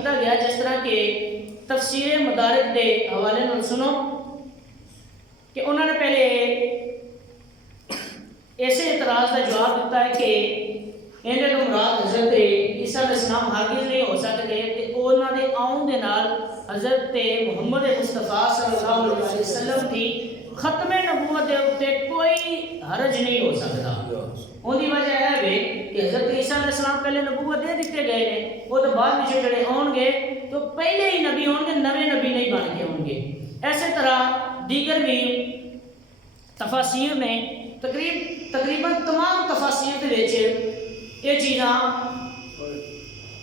کیتا گیا جس طرح کہ تفسیر مدارک کے حوالے نال سنو کہ انہوں نے پہلے ایسے اعتراض کا جواب دیتا ہے کہ انہیں تو مراد حضرت عیسیٰ علیہ السلام ہرگز نہیں ہو سکتے کہ انہوں نے آؤں دے نال حضرت محمد مصطفیٰ صلی اللہ علیہ وسلم کی ختم نبوت دے اوتے کوئی حرج نہیں ہو سکتا. ان کی وجہ ہے کہ حضرت عیسیٰ علیہ السلام پہلے نبوت دے دیتے گئے ہیں, وہ تو بعد میں جڑے آؤ گے تو پہلے ہی نبی ہوں گے, نوے نبی نہیں بن کے ہوں گے. اسی طرح دیگر بھی تفاسیر نے تقریباً تمام تفاسیر کے وچ یہ چیزاں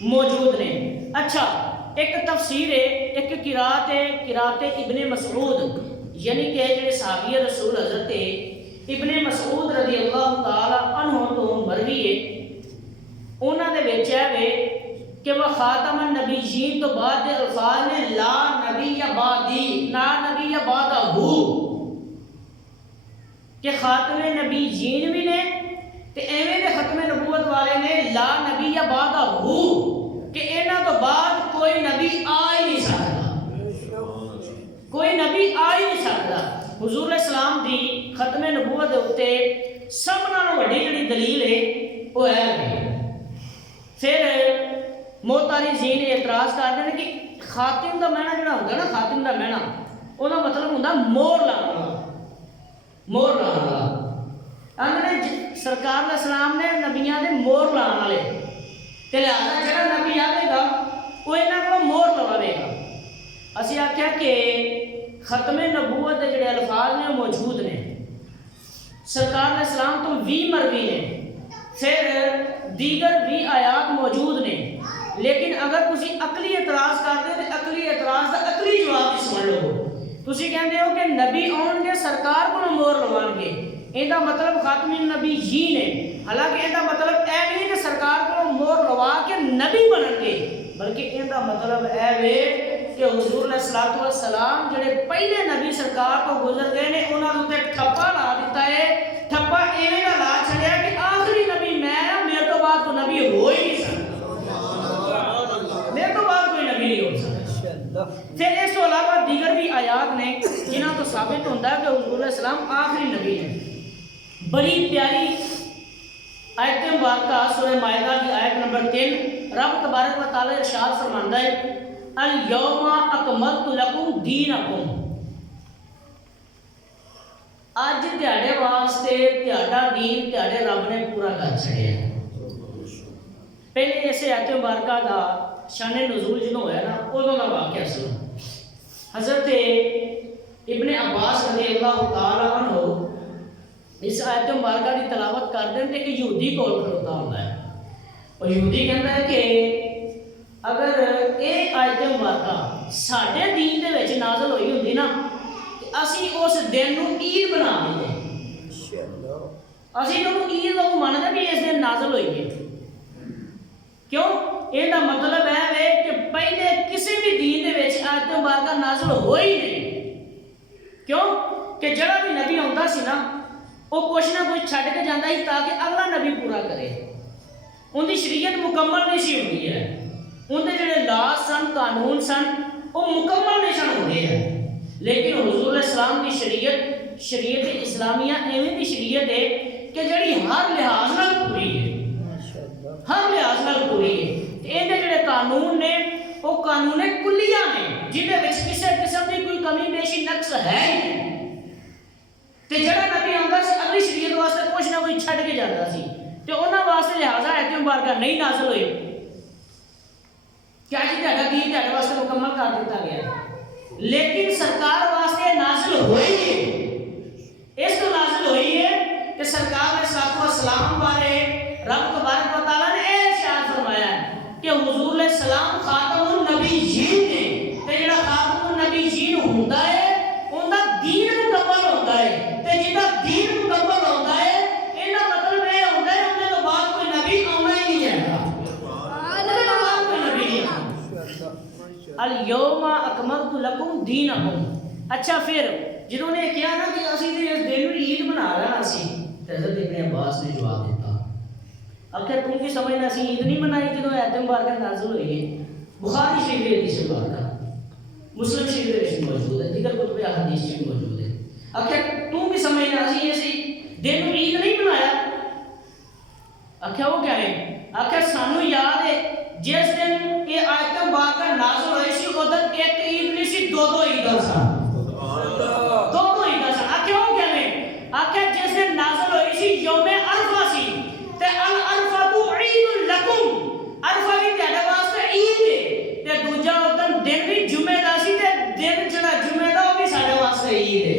موجود نے. اچھا, ایک تفسیر ہے, ایک قرات ابن مسعود یعنی کہ جڑے صحابی رسول حضرت ابن مسعود رضی اللہ تعالی عنہ تو مروی ہے, انہاں دے وچ ہے کہ وہ خاتم النبیین تو بعد دے الفاظ نے لا نبی بعدی, لا نبی بعدہ, کہ خاتم نبیین بھی نے تے ایویں دے ختم نبوت والے نے لا نبی بعدہ, کہ انہاں تو بعد کوئی نبی آ ہی نہیں سکتا, کوئی نبی آ ہی نہیں سکتا. حضور علیہ السلام دی ختم نبوت دے اوتے سب نالوں وڈی جڑی دلیل ہے وہ ہے. پھر معترضین اعتراض کرتے ہیں کہ خاتم دا معنی جڑا ہوندا نا, خاتم دا معنی او دا مطلب ہوندا مور لانا والا, مور لانا والا. انگریز سرکار علیہ السلام نے نبیاں دے مور لانا والے تے لہذا جڑا نبی آوے گا وہ انہاں کو مور لواوے گا. اسی آکھیا کہ ختم نبوت دے جڑے الفاظ نے موجود نے, سرکار علیہ السلام تو 20 مروی نے, پھر دیگر 20 آیات موجود نے. لیکن اگر تسی عقلی اعتراض کرتے ہو تو عقلی اعتراض دا عقلی جواب ہی سمجھ لو. تسی کہندے ہو کہ نبی آن گے سرکار کو مور لوان گے, ایندا مطلب خاتم النبی جی نے, حالانکہ ایندا مطلب اے نہیں کہ سرکار کو مور لوا کے نبی بنن گے, بلکہ ایندا مطلب اے وے کہ حضور علیہ السلام جڑے پہلے نبی سرکار کو گزر گئے نے انہاں دے اوتے ٹھپا لا دیتا ہے. ٹھپا ایویں دا لا چھڑیا کہ آخری نبی میں ہاں, میرے تو بعد کوئی نبی ہو ہی نہیں سکتا, میرے تو بعد کوئی نبی نہیں ہو سکتا. پھر اس کے علاوہ دیگر بھی آیات نے جنہاں تو ثابت ہوتا ہے کہ حضور علیہ السلام آخری نبی ہیں. بڑی پیاری آیت مبارکہ سورہ مائدہ کی آیت نمبر 3, رب تبارک و تعالی ارشاد فرماندا ہے الیوم اکملت لکم دینکم, اج تہاڈے واسطے تہاڈا دین تہاڈے رب نے پورا کر چھڑیا ہے. پہلے ایسے آیت مبارکہ دا شان نزول جنوں ہویا نا اودوں دا واقعہ سنو. حضرت ابن عباس رضی اللہ تعالی عنہ اس آیت مبارکہ کی تلاوت کرتے ہیں کہ یہودی کول کھڑوتا ہوتا ہے, اور یہودی کہتا ہے کہ اگر یہ آیت مبارکہ ساڈے دین دے وچ نازل ہوئی ہوندی نا اسی اس دن نو عید بنا دیندے, اسی نو عید نو منتے بھی اس دن نازل ہوئی ہے. کیوں؟ یہ دا مطلب ہے کہ پہلے کسی بھی دین دے وچ آیت مبارکہ نازل ہوئی نہیں. کیوں کہ جڑا بھی نبی آتا سی نا وہ کچھ نہ کچھ چھڈ کے جاتا ہی تاکہ اگلا نبی پورا کرے. ان کی شریعت مکمل نہیں سی ہوئی ہے, ان کے جڑے لاز سن قانون سن وہ مکمل نہیں سن ہوتے ہیں. لیکن حضور علیہ السلام کی شریعت اسلامیہ ایویں کی شریعت ہے کہ جڑی ہر لحاظ نال پوری ہے, ہر لحاظ نال پوری ہے. یہ جڑے قانون نے وہ قانون کلیہ نے جہدے وچ کسی قسم کی کوئی کمی بیشی نقص ہے ہی نہیں. تے جڑا نبی آندا سی اگلی شریعت واسطے کچھ نہ کوئی چھڈ کے جاندا سی تے انہاں واسطے لہذا آیت مبارکہ نہیں نازل ہوئی کہ اج تہاڈا دین تہاڈے واسطے مکمل کر دتا گیا. لیکن سرکار واسطے نازل ہوئی ہے, اس تو نازل ہوئی ہے کہ سرکار علیہ السلام بارے رب تبارک و تعالی نے ارشاد فرمایا ہے کہ حضور علیہ السلام خاتم النبیین نے, تے جڑا خاتم النبیین ہوندا ہے اوندا دین مکمل ہوندا ہے, تے جدا دین مکمل ہوندا ہے ایندا مطلب یہ ہوندا ہے اونਦੇ ਤੋਂ ਬਾਅਦ ਕੋਈ نبی آਉਣਾ ہی نہیں ہے. الیوم اکملت لکم دینکم. اچھا پھر جنہوں نے کیا نا کہ اسی دے اس دن میں عید بنا لینا سی, حضرت ابن عباس نے جواب دیتا آخر تم کی سمجھنا سی عید نہیں منائی جدوں آیت مبارکہ نازل ہوئی ہے. بخاری شریف کی حدیث مبارکہ، مسلم شریف کے وچ موجود ہے، دیگر کتب احادیث میں موجود ہے۔ آخر تو بھی سمجھنا سی اسی دن عید نہیں بنایا؟ آخر وہ کیا ہے؟ آخر سانو یاد ہے جس دن یہ آیت مبارکہ نازل ہوئی سی اس دن ایک عید نہیں سی، دو عیداں سن، دو عیداں سن۔ آخر وہ کیا ہے؟ آخر جس دن نازل ہوئی سی یوم عرفہ سی، تے العرفہ تو عید لکم، عرفہ بھی تہاڈے واسطے عید ہے، تے دوجا ادن دن بھی جمعے دا سی، تے دن جڑا جمعے دا وہ بھی ساڈے واسطے عید ہے،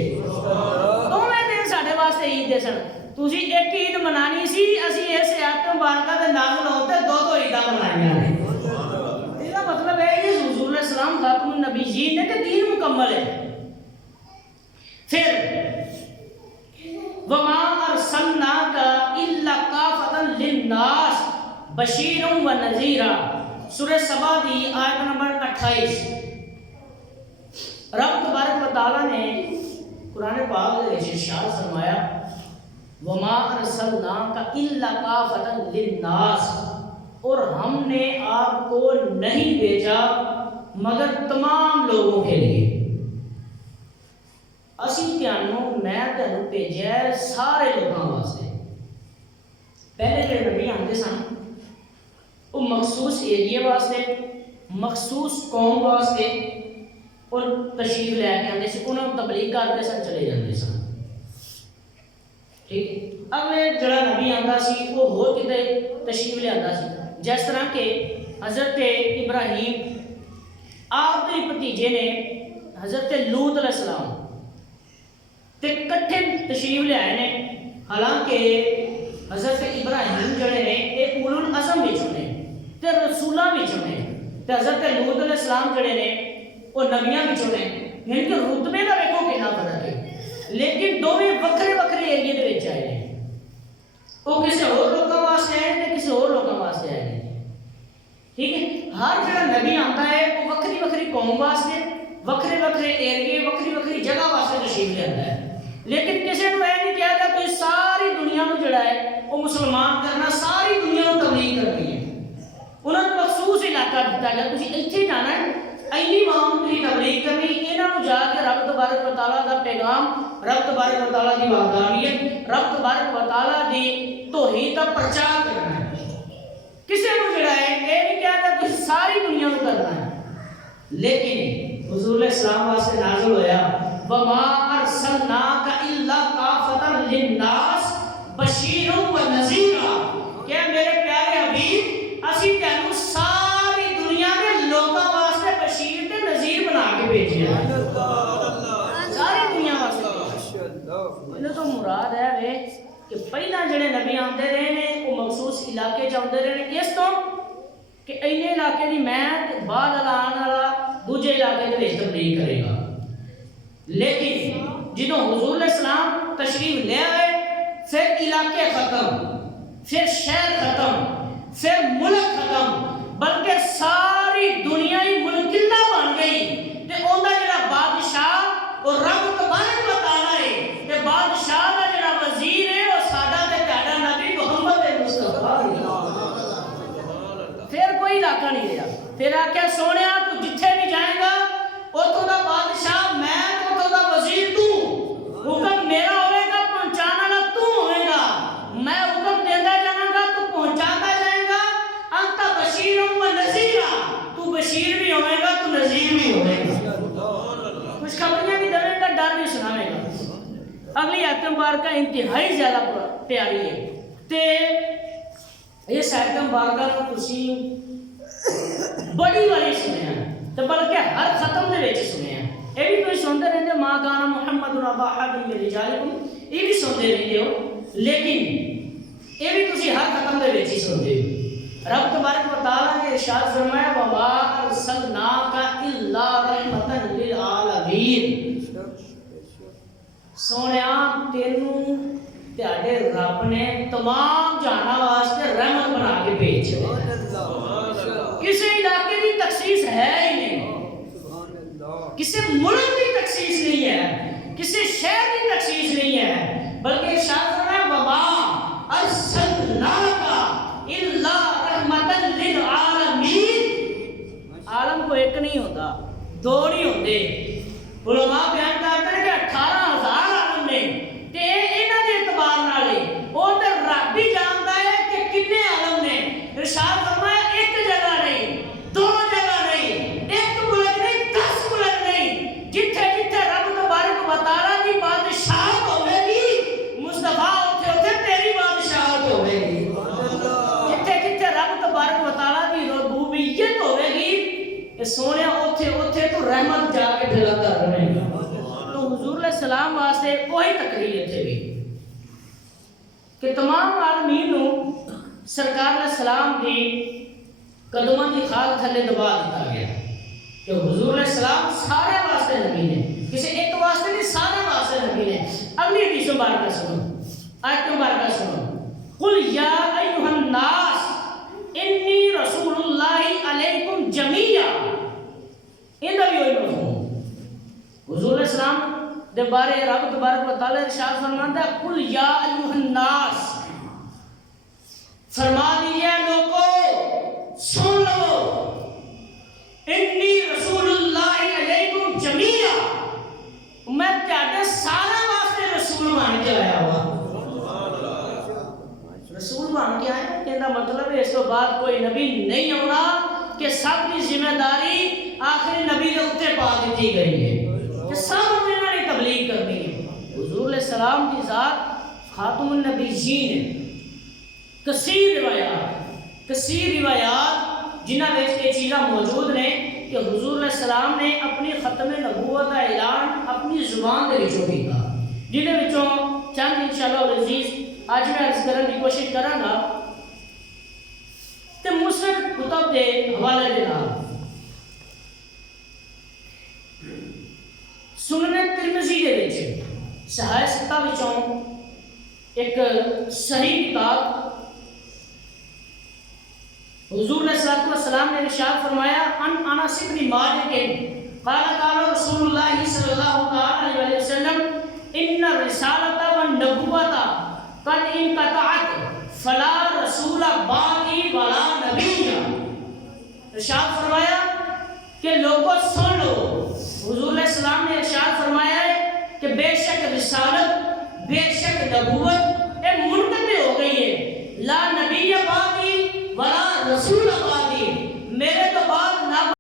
دونوں دن ساڈے واسطے عید دے سن۔ تسی ایک عید منانی سی، اسی اس آیت مبارکہ دے نازل ہوتے دو عیداں منائیاں نے۔ اس کا مطلب ہے یہ حضور علیہ السلام خاتم النبیین نے کہ دین مکمل ہے۔ پھر وما ارسلناک الا کافۃ للناس بشیرا ونذیرا، سورہ سبا دی آیت نمبر 28۔ رب تبارک و تعالی نے قرآن پاک دے وچ ارشاد فرمایا وما ارسلناک الا کافۃ للناس، اور ہم نے آپ کو نہیں بھیجا مگر تمام لوگوں کے لیے۔ اسی میں تینوں بھیجا ہے سارے لوگوں واسطے۔ پہلے جو نبی آتے سن وہ مخصوص ایریے واسطے، مخصوص قوم واسطے اور تشریف لے کے آتے سے، انہوں تبلیغ کرتے سن، چلے جاتے سن۔ ٹھیک ہے، اگلے جڑا نبی آتا سی وہ ہو کتے تشریف لے آتا سی، جس طرح کہ حضرت ابراہیم آپ کے بھتیجے نے حضرت لوط علیہ السلام تے کٹھے تشریف لے آئے نے۔ حالانکہ حضرت ابراہیم جڑے نے یہ اولو العزم وچوں نے تے رسولاں وچوں نے، تے حضرت لوط علیہ السلام جڑے نے وہ نبیاں وچوں نے، یعنی کہ رتبے دا ویکھو کتنا فرق ہے، لیکن دونوں وکھرے وکھرے ایریے دے وچ آئے نے۔ وہ کسی اور لوگوں واسطے آئے تے کسی اور لوگوں واسطے آئے نے۔ ٹھیک ہے، ہر جڑا نبی آتا ہے وہ وکھری وکھری قوم واسطے، وکھرے وکھرے ایریے، وکھری وکھری جگہ واسطے تشریف لے آتا ہے، لیکن کسی نے یہ نہیں کہا کہ کوئی ساری دنیا میں جڑا ہے وہ مسلمان کرنا، ساری دنیا میں تبلیغ کرنی ہے۔ انہوں نے مخصوص علاقہ دیتا گیا، تسی ایتھے جانا ہے، اینی وہاں کی تبلیغ کرنی، انہوں جا کے رب تبارک و تعالیٰ کا پیغام، رب تبارک و تعالیٰ کی وحدانیت، رب تبارک و تعالیٰ دی توحید کا پرچار کرنا ہے۔ کسی نے جڑا ہے یہ نہیں کہا کہ تسی ساری دنیا میں کرنا ہے، لیکن حضور علیہ السلام واسطے نازل ہویا وما ارسلناک الا کافۃ للناس بشیرا ونذیرا، کہ میرے پیارے حبیب اسی تینوں ساری دنیا میں لوگوں واسطے بشیر تے نذیر بنا کے بھیجیا، ساری دنیا واسطے۔ انہوں تو مراد ہے وے کہ پہلا جڑے نبی آتے رہے نے وہ مخصوص علاقے چاہتے رہے نے، اس تو کہ اینے علاقے دی میں بعد آنے والا دوجے علاقے دے وچ تبلیغ کرے گا، لیکن جدوں حضور علیہ السلام تشریف لے آئے پھر علاقے ختم، پھر شہر ختم، پھر ملک ختم، بلکہ ساری دنیا ہی ملکلہ بن گئی، تے اوندا جڑا بادشاہ اور رب تبارک و تعالیٰ ہے، تے بادشاہ دا جڑا وزیر ہے وہ ساڈا تے تہاڈا نبی محمد مصطفیٰ۔ پھر کوئی علاقہ نہیں رہا، پھر آکھیا سونیا تو جتھے بھی جائے گا اتوں دا بادشاہ میں، اتوں دا وزیر تو، حکم میرا ہوئے گا، پہنچانا والا تو ہوئے گا، میں حکم دینا جانا گا تو پہنچاتا جائے گا۔ انت بشیر و نذیرا، تو بشیر بھی ہوئے گا تو نذیر بھی ہوئے گا، کچھ خبریاں بھی دے گا، ڈر بھی سنائے گا۔ اگلی آیت مبارکہ انتہائی زیادہ پیاری ہے، تے اس آیت مبارکہ کو تسی بڑی باری سنے ہیں، تو بلکہ ہر ختم دے وچ سنے ہیں، یہ بھی کوئی سنتے رہتے ما کان محمد ابا احد من رجالکم، یہ بھی سنتے رہتے ہو، لیکن یہ بھی تسی ہر ختم دے وچ ہی سنتے ہو۔ رب تبارک و تعالیٰ نے ارشاد فرمایا وما ارسلناک الا رحمۃ للعالمین، سونیا تینوں تہاڈے رب نے تمام جہاناں واسطے رحمت بنا کے بھیجا، کسی علاقے کی تخصیص ہے ہی نہیں، کسی ملک کی تخصیص نہیں ہے، کسی شہر کی تخصیص نہیں ہے، بلکہ ارشاد فرمایا وما ارسلناک الا رحمۃ للعالمین، دو نہیں ہوتے. علماء بیان کرتے ہیں کہ 18,000 عالم نے تے انہاں دے اعتبار نال او تے رب بھی جاندا ہے کہ کتنے عالم نے. ارشاد فرمایا ایک جگہ نہیں, دو جگہ نہیں, ایک ملک نہیں, 10 ملک نہیں, جتھے جتھے رب تبارک و تعالیٰ دی بادشاہت ہوے گی مصطفیٰ اوتھے اوتھے تیری بادشاہت ہوے گی. جتھے جتھے رب تبارک و تعالیٰ دی ربوبیت ہوے گی اے سونیا اوتھے اوتھے تو رحمت جا کے ڈھلا کر رہے ہیں. تو حضور علیہ السلام واسطے وہی تقریر اتنے بھی کہ تمام عالمین نو سرکار علیہ السلام دی قدموں کی خاک تھلے دبا دیتا گیا کہ حضور علیہ السلام سارے واسطے نبی نے, کسی ایک واسطے نہیں, سارے واسطے نبی نے. اگلی حدیث مبارکہ سنو, آیت مبارکہ سنو. قل یا ایھا الناس انی رسول اللہ علیکم جمیعا. اندر بھی ہوئی مفہوم حضور علیہ السلام دے بارے رب تبارک و تعالی ارشاد فرماتا ہے قل یا ایھا الناس, فرما دیجئے لوگوں سن لو, انی رسول اللہ علیکم جمیعا, میں تہاڈے سارے واسطے رسول بن کے آیا ہوا. رسول بن کے آیا کہنا مطلب ہے اس تو بعد کوئی نبی نہیں ہونا کہ سب کی ذمہ داری آخری نبی کے اوپر پا دی گئی ہے کہ سب نے تبلیغ کرنی ہے. حضور علیہ السلام کی ذات خاتم النبیین ہے. کثیر روایات جنہاں وچ یہ چیزاں موجود نے کہ حضور علیہ السلام نے اپنی ختم نبوت کا اعلان اپنی زبان دے وچوں کیتا, جنہاں وچوں چند انشاءاللہ العزیز آج میں عرض کرنے کی کوشش کراں گا تے مسند کتب دے حوالے دے نال. سنن ترمذی دے وچ صحیح ستہ وچوں ایک صحیح کتاب حضور علیہ السلام نے ارشاد فرمایا ان انس بن مالک قال قال رسول اللہ صلی اللہ علیہ وسلم ان الرسالۃ والنبوۃ قد انقطعت فلا رسول بعدی ولا نبی. ارشاد فرمایا کہ لوگوں سن لو, حضور علیہ السلام نے ارشاد فرمایا ہے کہ بے شک رسالت بے شک نبوت یہ منقطع ہو گئی ہے, لا نبی بعد